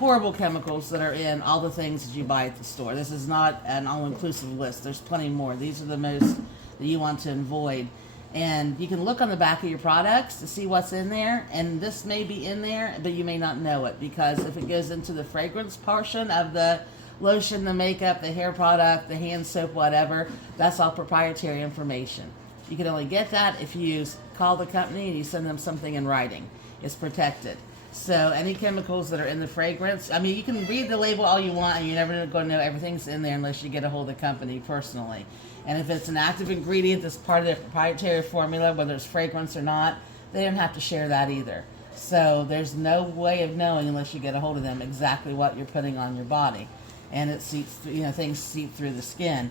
horrible chemicals that are in all the things that you buy at the store. This is not an all-inclusive list. There's plenty more. These are the most that you want to avoid. And you can look on the back of your products to see what's in there. And this may be in there, but you may not know it, because if it goes into the fragrance portion of the lotion, the makeup, the hair product, the hand soap, whatever, that's all proprietary information. You can only get that if you call the company and you send them something in writing. It's protected. So any chemicals that are in the fragrance, I mean, you can read the label all you want, and you're never going to know everything's in there unless you get a hold of the company personally. And if it's an active ingredient that's part of their proprietary formula, whether it's fragrance or not, they don't have to share that either. So there's no way of knowing unless you get a hold of them exactly what you're putting on your body. And it seeps, things seep through the skin.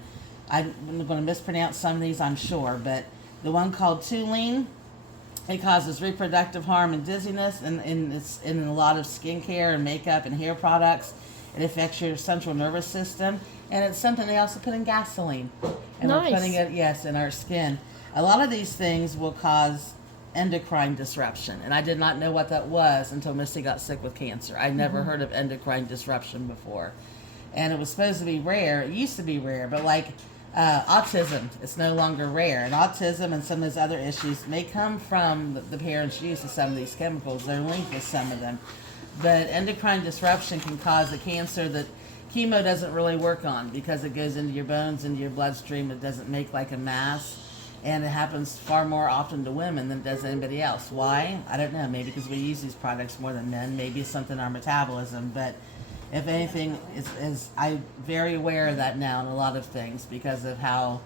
I'm going to mispronounce some of these, I'm sure, but the one called Toluene, it causes reproductive harm and dizziness, and it's in a lot of skincare and makeup and hair products. It affects your central nervous system, and it's something they also put in gasoline. And Nice. we're putting it, yes, in our skin. A lot of these things will cause endocrine disruption, and I did not know what that was until Misty got sick with cancer. I'd never heard of endocrine disruption before. And it was supposed to be rare. It used to be rare, but like autism, it's no longer rare. And autism and some of those other issues may come from the parents' use of some of these chemicals. They're linked with some of them. But endocrine disruption can cause a cancer that chemo doesn't really work on, because it goes into your bones, into your bloodstream. It doesn't make like a mass. And it happens far more often to women than it does anybody else. Why? I don't know. Maybe because we use these products more than men. Maybe it's something in our metabolism. But if anything, I'm very aware of that now in a lot of things, because of how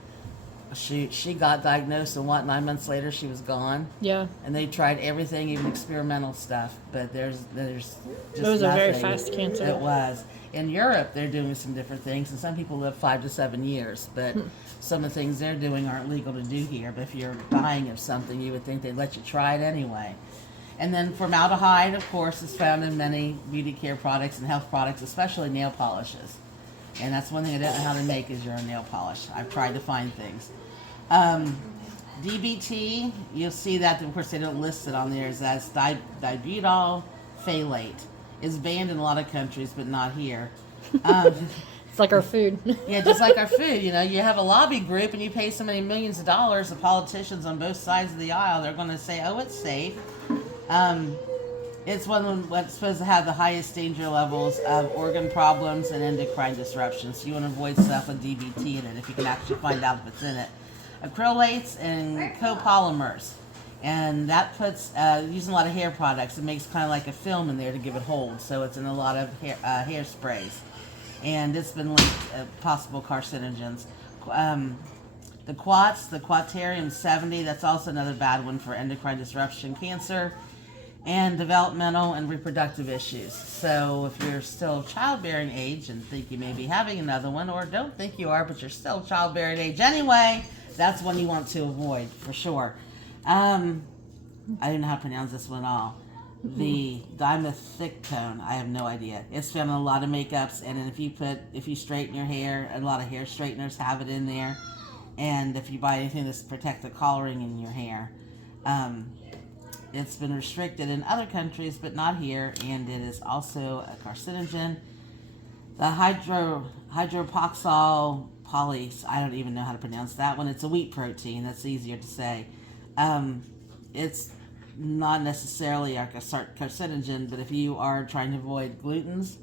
she got diagnosed, and 9 months later she was gone. Yeah. And they tried everything, even experimental stuff, but there's just It was a very nothing. fast cancer. It was. In Europe, they're doing some different things, and some people live 5 to 7 years, but some of the things they're doing aren't legal to do here. But if you're dying of something, you would think they'd let you try it anyway. And then formaldehyde, of course, is found in many beauty care products and health products, especially nail polishes. And that's one thing I don't know how to make, is your own nail polish. I've tried to find things. DBT, you'll see that, of course, they don't list it on there, is that's dibutyl phthalate. It's banned in a lot of countries, but not here. It's like our food. Yeah, just like our food. You have a lobby group and you pay so many millions of dollars, the politicians on both sides of the aisle, they're going to say, oh, it's safe. It's what's supposed to have the highest danger levels of organ problems and endocrine disruptions. So you want to avoid stuff with DBT in it if you can actually find out if it's in it. Acrylates and copolymers. And that puts, using a lot of hair products, it makes kind of like a film in there to give it hold. So it's in a lot of hairsprays. And it's been linked possible carcinogens. The quartz, the quatarium-70, that's also another bad one for endocrine disruption, cancer, and developmental and reproductive issues. So if you're still childbearing age and think you may be having another one, or don't think you are, but you're still childbearing age anyway, that's one you want to avoid for sure. I don't know how to pronounce this one at all. The dimethicone, I have no idea. It's found in a lot of makeups, and then if you straighten your hair, a lot of hair straighteners have it in there. And if you buy anything to protect the coloring in your hair, it's been restricted in other countries, but not here, and it is also a carcinogen. The hydroxyl polys, I don't even know how to pronounce that one. It's a wheat protein, that's easier to say. It's not necessarily like a carcinogen, but if you are trying to avoid glutens,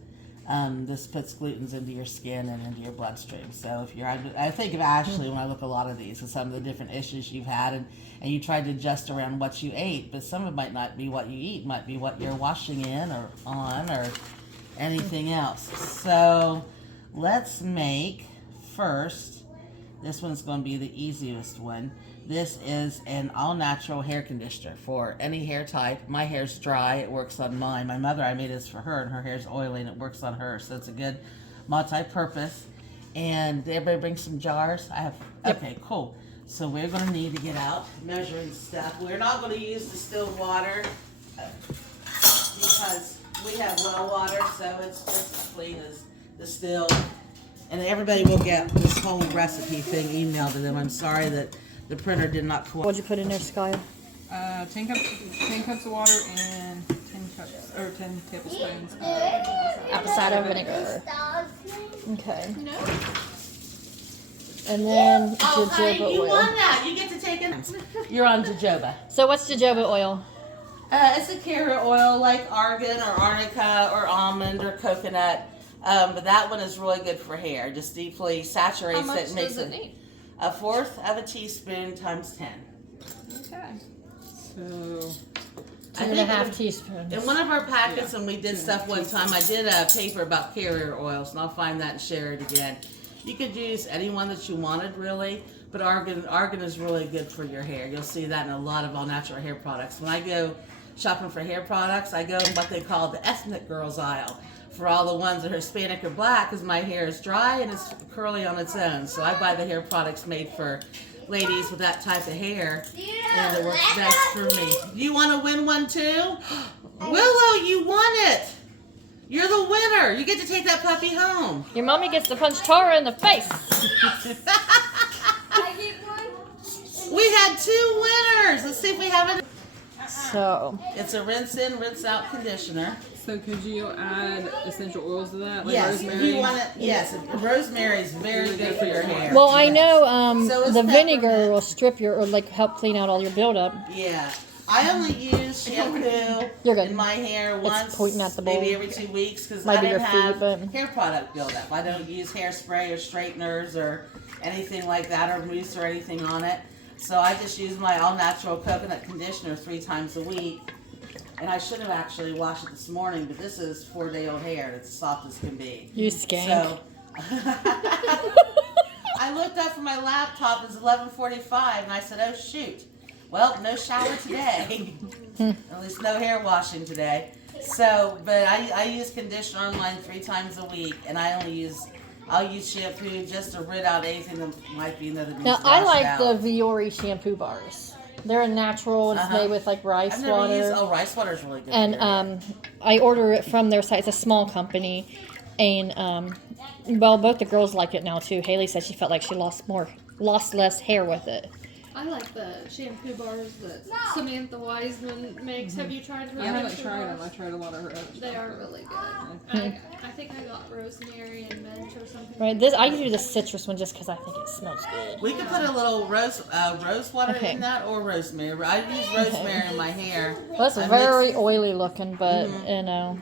this puts glutens into your skin and into your bloodstream. So if I think of Ashley when I look at a lot of these and some of the different issues you've had, and you tried to adjust around what you ate, but some of it might not be what you eat, might be what you're washing in or on or anything else. So let's make first, this one's going to be the easiest one. This is an all-natural hair conditioner for any hair type. My hair's dry, it works on mine. My mother, I made this for her, and her hair's oily, and it works on her. So it's a good multi-purpose. And did everybody bring some jars? I have. Yep. Okay, cool. So we're going to need to get out measuring stuff. We're not going to use distilled water because we have well water, so it's just as clean as distilled. And everybody will get this whole recipe thing emailed to them. I'm sorry that the printer did not cooperate. What'd you put in there, Sky? 10 cups of water and 10 tablespoons of apple cider vinegar. Okay. And then Oh, honey, jojoba you oil. won that. You get to take it. You're on jojoba. So what's jojoba oil? It's a carrot oil like argan or arnica or almond or coconut. But that one is really good for hair. Just deeply saturates How much it. Makes does it need? 1/4 of a teaspoon times 10. Okay. So, 2.5 teaspoons. In one of our packets, and we did stuff one time, I did a paper about carrier oils, and I'll find that and share it again. You could use any one that you wanted, really, but argan is really good for your hair. You'll see that in a lot of all-natural hair products. When I go shopping for hair products, I go in what they call the ethnic girls aisle for all the ones that are Hispanic or black, because my hair is dry and it's curly on its own. So I buy the hair products made for ladies with that type of hair, and it works best for me. You want to win one too? Willow, you won it! You're the winner! You get to take that puppy home. Your mommy gets to punch Tara in the face. We had 2 winners! Let's see if we have it. So, It's a rinse in, rinse out conditioner. so could you add essential oils to that, like Yes, if rosemary? you want it. Yes, rosemary is very good for your hair. well, I Yes. know So is the vinegar peppermint. will strip your, or like help clean out all your buildup. Yeah. I only use shampoo You're good. in my hair once, pointing at the bowl. maybe every 2 weeks, because Might I be don't your food, have but- hair product buildup. I don't use hairspray or straighteners or anything like that, or mousse or anything on it. So I just use my all-natural coconut conditioner 3 times a week. And I should have actually washed it this morning, but this is 4-day-old hair. It's as soft as can be. You skank. So I looked up from my laptop. It's 11:45, and I said, "Oh shoot! Well, no shower today. At least no hair washing today." So, but I use conditioner online 3 times a week, and I'll use shampoo just to rid out anything that might be in there that needs Now, washed I like out. the Viore shampoo bars. They're natural. It's made with like rice I've never water. used. Oh, rice water is really good. And for your hair. I order it from their site. It's a small company, and well, both the girls like it now too. Haley said she felt like she lost less hair with it. I like the shampoo bars that Samantha Wiseman makes. Have you tried her? I haven't shampoo tried them. bars? I tried a lot of her other They stuff. are really good. I think I got rosemary and mint or something. Right. This I do the citrus one just because I think it smells good. We could put a little rose water Okay. in that, or rosemary. I use rosemary in my hair. Well, it's I very mix- oily looking, but you know.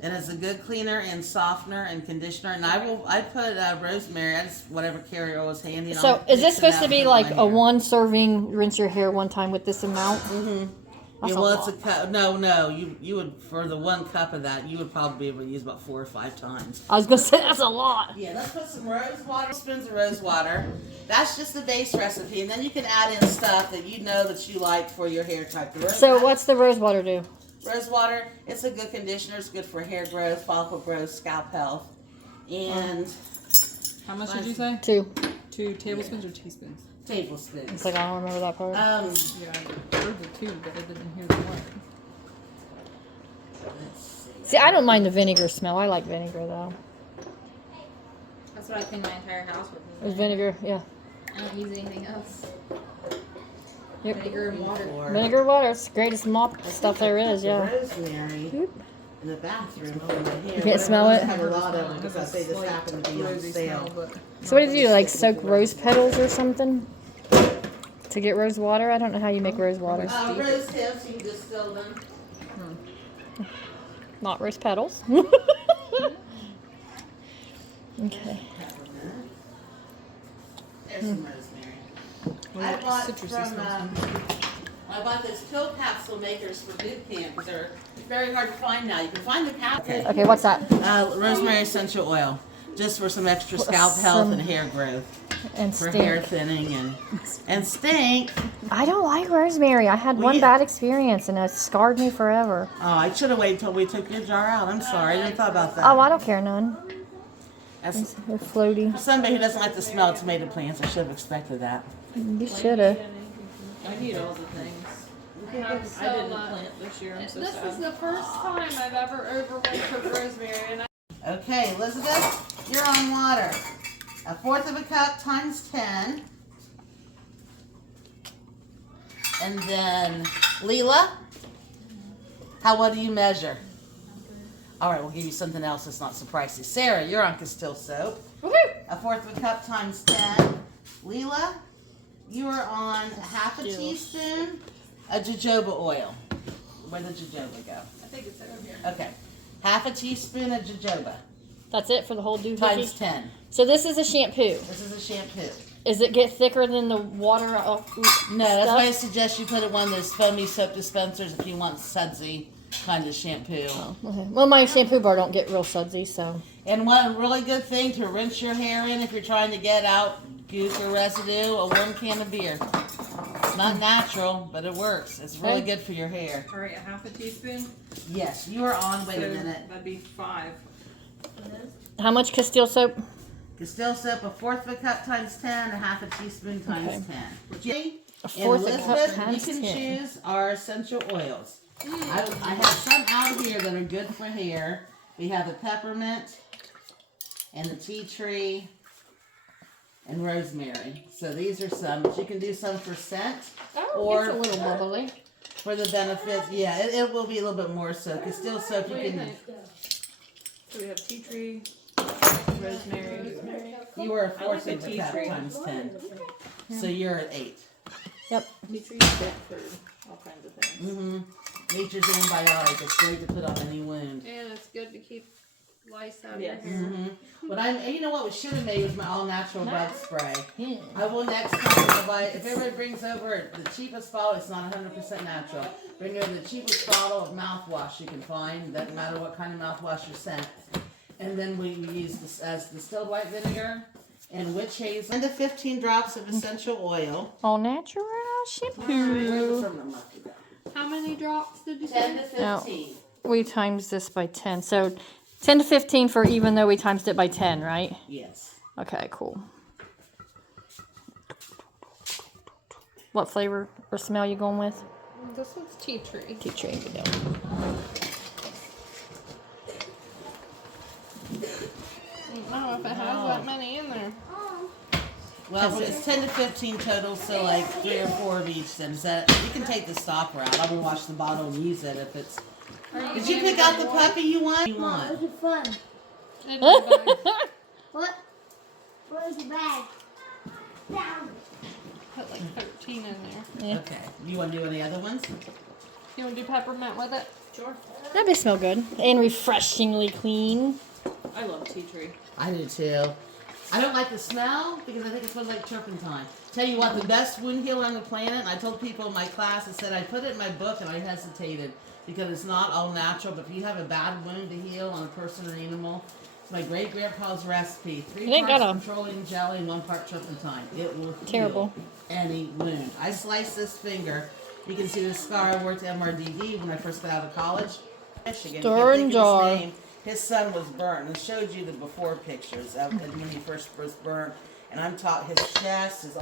and it's a good cleaner and softener and conditioner. And I put rosemary. I just whatever carrier oil is handy. and So, I'll is mix this it supposed out to and be put it in like my a hair. one serving, rinse your hair one time with this amount? That's Yeah, a well, lot. it's a cup. No. You would for the 1 cup of that, you would probably be able to use about 4 or 5 times. I was gonna say that's a lot. Yeah, let's put some rose water, spoons of rose water. That's just the base recipe, and then you can add in stuff that you know that you like for your hair type. So, what's the rose water do? Rose water? It's a good conditioner. It's good for hair growth, follicle growth, scalp health, and How much did you say? 2. 2 tablespoons or teaspoons? tablespoons. It's like I don't remember that part. Yeah, I heard the 2, but I didn't hear the 1. Let's see. See, I don't mind the vinegar smell. I like vinegar though. That's what I clean my entire house with. It's vinegar, yeah. I don't use anything else. Yep. Vinegar and water. For Vinegar water, it's the greatest mop stuff there is, the yeah. rosemary Oop. in the bathroom over my hair. You can't smell it? I have a lot of them because they just happen to be on Rosy sale. smell, but So what did you do, like soak rose petals or something? To get rose water? I don't know how you make rose water. Rose tips, you can distill them. Not rose petals. Okay. There's some rosemary. I Well, bought citrusy from smells I bought those pill capsule makers for boot camp because they're very hard to find now. You can find the capsule. Okay, what's that? Rosemary essential oil, just for some extra scalp health and hair growth, And for hair stink. thinning and stink. I don't like rosemary. I had Well, one yeah. bad experience and it scarred me forever. Oh, I should have waited until we took your jar out. I'm sorry, I didn't thought about that. Oh, I don't care none. That's, They're floaty. for somebody who doesn't like the smell of tomato plants, I should have expected that. You shoulda. I need all the things. So, I didn't plant this year. I'm so this is sad. the first time I've ever overwintered rosemary, and Okay, Elizabeth, you're on water. 1/4 of a cup times 10. And then Leela, what do you measure? All right, we'll give you something else that's not so pricey. Sarah, you're on Castile soap. Woohoo! A fourth of a cup times 10. Leela, you are on half a Castile. teaspoon of jojoba oil. Where did jojoba go? I think it's over here. Okay. Half a teaspoon of jojoba That's it for the whole times doohickey? 10. So this is a shampoo. This is a shampoo. Is it get thicker than the water? No, that's why I suggest you put it in one of those foamy soap dispensers if you want sudsy kind of shampoo. Oh, okay. Well, my shampoo bar don't get real sudsy, so. And one really good thing to rinse your hair in if you're trying to get out goop or residue, a warm can of beer. It's not natural, but it works. It's really Okay. good for your hair. All right, a half a teaspoon. Yes, you are on. Wait a So minute. That'd be 5. How much Castile soap? Castile soap, a fourth of a cup times 10, a half a teaspoon times Okay. 10. Jay A and fourth of a cup Elizabeth, times you can 10. choose our essential oils. I have some out here that are good for hair. We have the peppermint and the tea tree and rosemary. So these are some, but you can do some for scent Oh, or it's a little bubbly. for the benefits. Yeah, it will be a little bit more so. Castile soap, you What do you can. think? So we have tea tree, rosemary. You are a I fourth like of the a tea cup tree. times 10. So you're at 8. Yep. Tea tree is good for all kinds of things. Mm-hmm. Nature's antibiotic. It's great to put on any wound. And it's good to keep lice out of Yes. your hair. Mm-hmm. But you know what we should have made was my all natural bug spray. Yeah. I will next time if everybody brings over the cheapest bottle, it's not 100% natural. Bring over the cheapest bottle of mouthwash you can find. Doesn't matter what kind of mouthwash you sent. And then we use this as distilled white vinegar and witch hazel. 10 to 15 drops of essential oil. All natural shampoo. How many drops did you 10 say? to 15. We times this by 10. So 10 to 15 for even though we times it by 10, right? Yes. Okay, cool. What flavor or smell you going with? This one's tea tree. Tea tree. We go. I don't know if it has that many in there. Well, it's 10 to 15 total, so like 3 or 4 of each. Then you can take the stopper out. I will wash the bottle and use it if it's. Did you pick out the puppy you want? You Mom, want? those are fun. In my bag. What? Where's the bag? Down. Put like 13 in there. Okay. You want to do any other ones? You want to do peppermint with it? Sure. That'd be smell good and refreshingly clean. I love tea tree. I do too. I don't like the smell because I think it smells like turpentine. Tell you what, the best wound healer on the planet, and I told people in my class, I said I put it in my book and I hesitated because it's not all natural, but if you have a bad wound to heal on a person or animal, it's my great grandpa's recipe. 3 It ain't parts got a- petroleum jelly and 1 part turpentine. It will heal Terrible. any wound. I sliced this finger. You can see the scar. I worked at MRDD when I first got out of college. Michigan. Door You and can't think of jar. his name. His son was burnt. It showed you the before pictures of when he first was burnt. And I'm taught his chest, his